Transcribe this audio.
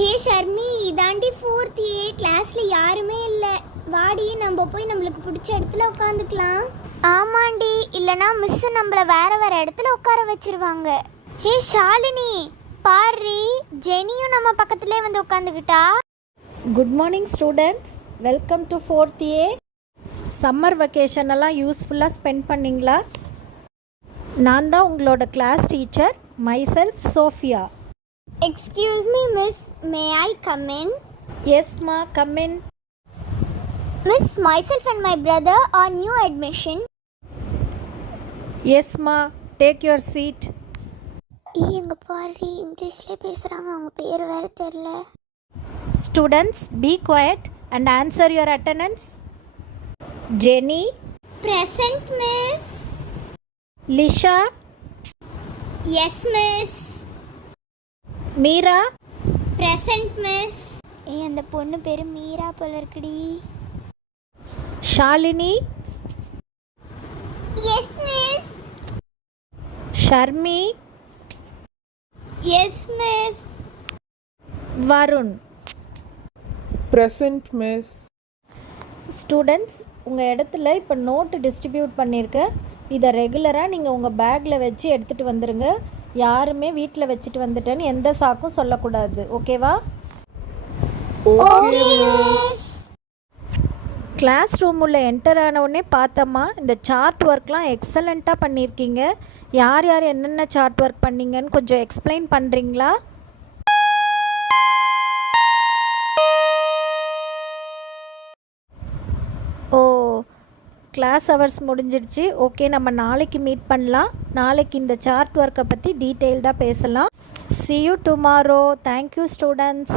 Hey Sharmi, இதாண்டி 4th A கிளாஸ்ல யாருமே இல்லை. வாடி நம்ம போய் நம்மளுக்கு பிடிச்ச இடத்துல உட்காந்துக்கலாம். ஆமாண்டி, இல்லைனா மிஸ் நம்மளை வேற வேற இடத்துல உட்கார வச்சிருவாங்க. ஹே ஷாலினி, பாரு ஜெனியும் நம்ம பக்கத்துலேயே வந்து உட்காந்துக்கிட்டா. Good morning students, welcome to 4th A. Summer vacation எல்லாம் யூஸ்ஃபுல்லாக ஸ்பெண்ட் பண்ணிங்களா? நான் தான் உங்களோட class teacher, myself Sophia. Excuse me miss, may I come in? Yes ma'am, come in. Miss, myself and my brother are new admission. Yes ma'am, take your seat. எங்க பாரு இங்கிலீஷ்ல பேசுறாங்க, அவங்க பேர் வேற தெரியல. Students, be quiet and answer your attendance. Jenny. Present miss. Lisha. Yes miss. Meera. Present miss. அந்த பொண்ணு பேரு மீரா போல இருக்குடி. Shalini. Yes miss. Sharmi. Yes miss. Varun. Present miss. Students, உங்கள் இடத்துல இப்போ நோட்டு டிஸ்ட்ரிபியூட் பண்ணியிருக்கேன். இதை ரெகுலராக நீங்கள் உங்கள் பேக்கில் வச்சு எடுத்துகிட்டு வந்துடுங்க. யாருமே வீட்டில் வச்சுட்டு வந்துட்டேன்னு எந்த சாக்கும் சொல்லக்கூடாது, ஓகேவா? Okay miss. கிளாஸ் ரூம் உள்ள என்டர் ஆனவுடனே பார்த்தம்மா, இந்த சார்ட் ஒர்க்லாம் எக்ஸலண்ட்டாக பண்ணியிருக்கீங்க. யார் யார் என்னென்ன சார்ட் ஒர்க் பண்ணீங்கன்னு கொஞ்சம் எக்ஸ்பிளைன் பண்ணுறீங்களா? ஓ, கிளாஸ் ஹவர்ஸ் முடிஞ்சிடுச்சு. ஓகே, நம்ம நாளைக்கு மீட் பண்ணலாம். நாளைக்கு இந்த சார்ட் ஒர்க்கை பற்றி டீட்டெயில்டாக பேசலாம். See you tomorrow. Thank you students.